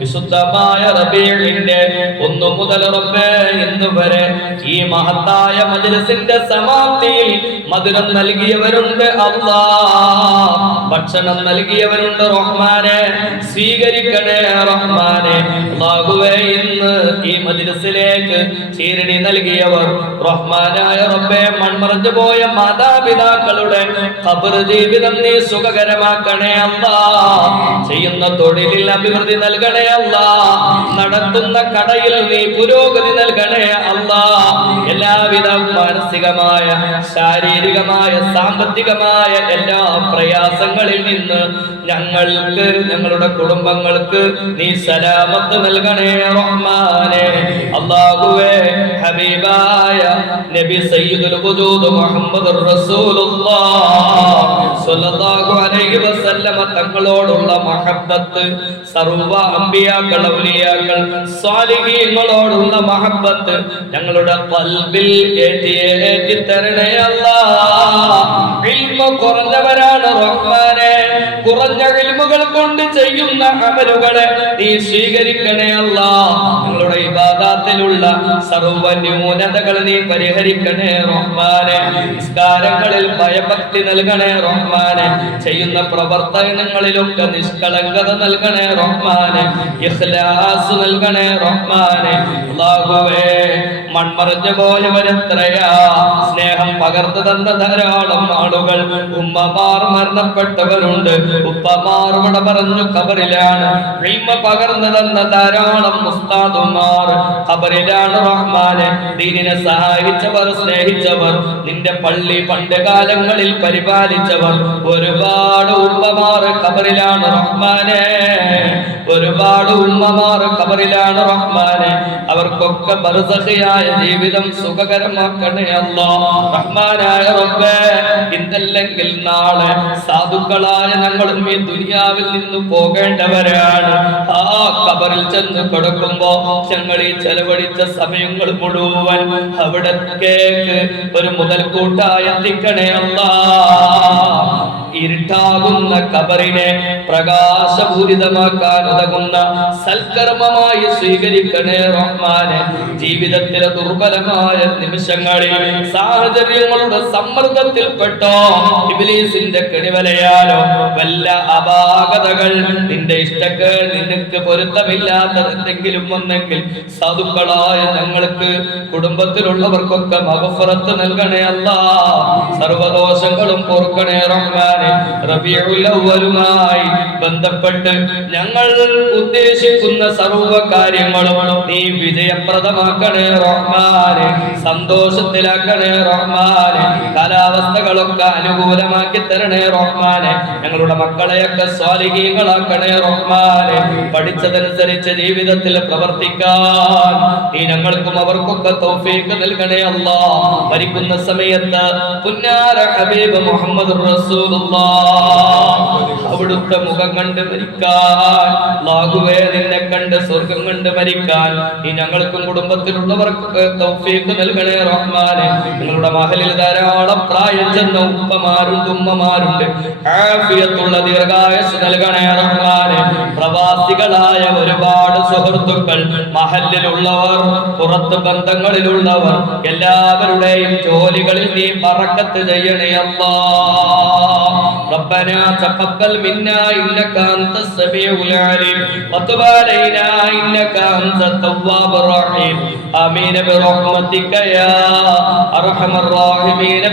വിശുദ്ധമായ റബീഇന്റെ 1 മുതൽ റബ്ബേ ഇന്ന് വരെ ഈ മഹത്തായ മജ്‌ലിസിന്റെ സമാപ്തിയിൽ മധുരം നൽകിയവരുണ്ട് അല്ലാഹ്, ഭക്ഷണം നൽകിയവരുണ്ട് റഹ്മാനെ, സ്വീകരിക്കണേ റഹ്മാനെ. അല്ലാഹുവേ, ഇന്ന് ഈ മജ്‌ലിസിലേക്ക് ചീരണി നൽകിയവർ റഹ്മാനായ റബ്ബേ, മൺമറഞ്ഞു പോയ മാതാപിതാക്കളുടെ ഖബർ ജീവിതം നീ സുഖകരമാക്കണേ അല്ലാഹ്. ചെയ്യുന്ന തൊഴിലിൽ അഭിവൃദ്ധി നൽകണേ അല്ലാഹ്. നടത്തുന്ന കടയിൽ നീ പുരോഗതി നൽകണേ അല്ലാഹ്. എല്ലാവിധ മാനസികമായ, ശാരീരികമായ, സാമ്പത്തികമായ എല്ലാ പ്രയാസങ്ങളിൽ നിന്ന് ഞങ്ങൾക്ക്, ഞങ്ങളുടെ കുടുംബങ്ങൾക്ക് നീ സലാമത്ത് നൽകണേ റഹ്മാനെ. അല്ലാഹുവേ, ഹബീബായ നബി സയ്യിദുൽ വജൂദ് മുഹമ്മദുർ റസൂലുള്ളാഹ് സ്വല്ലല്ലാഹു അലൈഹി വസല്ലമ തങ്ങളോടുള്ള മഹബ്ബത്ത്, സർവ്വ അമ്പിയാക്കൾ, ഔലിയാക്കൾ, സ്വാലിഹീങ്ങളോടുള്ള മഹബ്ബത്ത് ഞങ്ങളുടെ ഖൽബിൽ ഏറ്റി തരണേ അല്ലാഹ്. ഇൽമു കുറഞ്ഞവരാണ് റഹ്മാനെ, കുറഞ്ഞ ഇൽമുകൾ കൊണ്ട് ചെയ്യുന്ന അമലുകളെ നീ സ്വീകരിക്കണേ അല്ലാഹ്. ഞങ്ങളുടെ ഇബാദത്തിലുള്ള സർവ്വ ന്യൂനതകൾ നീ പരിഹരിക്കണേ റഹ്മാനെ. നിസ്കാരങ്ങളിൽ ഭയഭക്തി നൽകണേ റഹ്മാനെ. ചെയ്യുന്ന പ്രവർത്തനങ്ങളിലൊക്കെ നിഷ്കളങ്കത നൽകണേ റഹ്മാനെ. ഇഖ്ലാസ് നൽകണേ റഹ്മാനെ. അല്ലാഹുവേ, മൺമറഞ്ഞു പോയവരെത്രയാ, സ്നേഹം പകർന്നു തന്ന ധാരാളം ആളുകൾ, ഉമ്മമാർ മരണപ്പെട്ടവരുണ്ട്, ഉപ്പമാർ ഇവിടെ പറഞ്ഞു ഖബറിലാണ്. ഇൽമ പകർന്നു തന്ന ധാരാളം ഉസ്താദുമാർ ഖബറിലാണ് റഹ്മാനെ. ദീനിനെ സഹായിച്ചവർ, സ്നേഹിച്ചവർ, നിന്റെ പള്ളി പണ്ട് കാലങ്ങളിൽ പരിപാലിച്ചവർ, ഒരുപാട് ഉമ്മമാർ ഖബറിലാണ് റഹ്മാനെ. ഒരുപാട് ഉമ്മമാർ ഖബറിലാണ് റഹ്മാനെ. അവർക്കൊക്കെ ബർസഖിയായ ജീവിതം സുഖകരമാക്കണേ അല്ലാഹ്. റഹ്മാനായ റബ്ബേ, ഇന്നല്ലെങ്കിൽ നാളെ സാധുക്കളായ ഞങ്ങളും ഈ ദുനിയാവിൽ നിന്ന് പോകേണ്ടവരാണ്. ആ ഖബറിൽ ചെന്ന് കൊടുക്കുമ്പോ ഞങ്ങൾ ഈ ചെലവഴിച്ച സമയങ്ങൾ മുഴുവൻ അവിടേക്ക് ഒരു മുതൽക്കൂട്ടായി എത്തിക്കണേ അല്ലാഹ്. ഇരുട്ടാകുന്ന ഖബറിനെ പ്രകാശപൂരിതമാക്കാൻ ഉതകുന്ന സൽക്കർമ്മമായി സ്വീകരിക്കണേ റഹ്മാനെ. ജീവിതത്തിലെ ദുർബലമായ നിമിഷങ്ങളിൽ സാഹചര്യങ്ങളുടെ സമ്മർദ്ദത്തിൽപ്പെട്ടോ, ഇബ്ലീസിന്റെ കെണിവലയാലോ വല്ല അപാകതകൾ, നിന്റെ ഇഷ്ടക്കേട്, നിനക്ക് പൊരുത്തമില്ലാത്തത് എന്തെങ്കിലും വന്നെങ്കിൽ സാധുക്കളായ ഞങ്ങൾക്ക്, കുടുംബത്തിലുള്ളവർക്കൊക്കെ മഗ്ഫിറത്ത് നൽകണേ അല്ലാഹ്. സർവദോഷങ്ങളും പൊറുക്കണേ റഹ്മാനെ. റബീഉൽ അവ്വലുമായി ബന്ധപ്പെട്ട് ഞങ്ങൾ ഉദ്ദേശിക്കുന്ന സർവ്വ കാര്യങ്ങളും നീ വിജയപ്രദമാക്കണേ റഹ്മാനെ. സന്തോഷത്തിലാക്കണേ റഹ്മാനെ. കാലാവസ്ഥകളൊക്കെ അനുകൂലമാക്കി തരണേ റഹ്മാനെ. ഞങ്ങളുടെ മക്കളെയൊക്കെ സ്വാലിഹീങ്ങളാക്കണേ റഹ്മാനെ. പഠിച്ചതനുസരിച്ച് ജീവിതത്തിൽ പ്രവർത്തിക്കാൻ നീ ഞങ്ങൾക്കും അവർക്കൊക്കെ തൗഫീഖ് നൽകണേ അല്ലാഹ്. മരിക്കുന്ന സമയത്ത് പുന്നാര ഹബീബ് മുഹമ്മദ് റസൂലുള്ളാഹ് അവിടുത്തെ മുഖം കണ്ട് മരിക്കാൻ, അല്ലാഹുവേ, നിന്നെ കണ്ട് സ്വർഗം കണ്ട് മരിക്കാൻ നീ ഞങ്ങൾക്കും കുടുംബത്തിലുള്ളവർക്കൊക്കെ തൗഫീഖ് നൽകണേ റഹ്മാനെ. ഞങ്ങളുടെ മഹലിൽ ധാരാളം പ്രായം ചെന്ന ഉപ്പമാരുണ്ട്, ഉമ്മമാരുണ്ട്. ആഫിയത്തുള്ള ദീർഘായുസ്സ് നൽകണേ റഹ്മാനെ. പ്രവാസികളായ ഒരുപാട് സുഹൃത്തുക്കൾ, മഹലിലുള്ളവർ, പുറത്ത് ബന്ധങ്ങളിലുള്ളവർ, എല്ലാവരുടെയും ജോലികളിൽ നീ ബറക്കത്ത് ചെയ്യണേ അല്ലാഹ്. ربنا تقبل منا إنك أنت السميع العليم وتب علينا إنك أنت التواب الرحيم آمين برحمتك يا أرحم الراحمين.